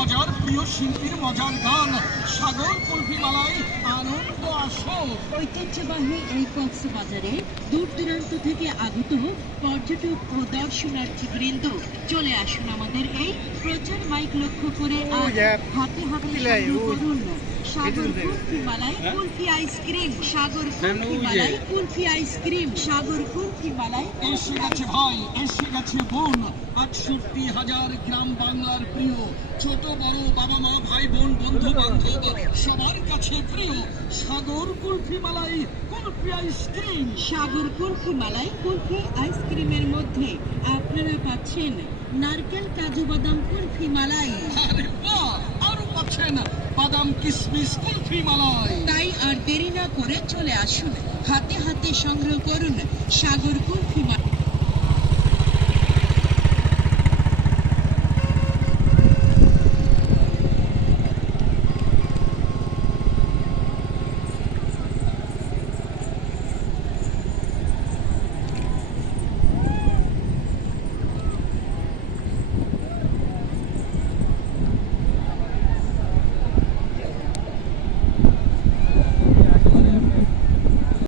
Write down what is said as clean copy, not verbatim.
মজার প্রিয় শিল্পীর মজার গান, সাগর কুলফি মালাই আনন্দ আসো। ঐতিহ্যবাহী এই কক্সবাজারে দূর দূরান্ত থেকে আগত পর্যটক ও দর্শনার্থীবৃন্দ চলে আসুন আমাদের এই প্রচার মাইক লক্ষ্য করে হাতে হাতে সংগ্রহ করুন সাগর কুলফি মালাই কুলফি আইসক্রিম, সাগর কুলফি মালাই কুলফি আইসক্রিম, সাগর কুলফি মালাই। এসে গেছে ভাই, এসে গেছে বোন, ৬৮,০০০ গ্রাম বাংলার প্রিয়, ছোট বড় বাবা মা ভাই বোন বন্ধু বান্ধব সবার কাছে প্রিয় সাগর কুলফি মালাই কুলফি আইসক্রিম। সাগর কুলফি মালাই কুলফি আইসক্রিমের মধ্যে আপনারা পাচ্ছেন নারকেল কাজু বাদাম কুলফি মালাই। আরে বাহ, আরো পাচ্ছেন বাদাম কিশমিশ কুলফি মালাই। তাই আর দেরি না করে চলে আসুন, হাতে হাতে সংগ্রহ করুন সাগর কুলফি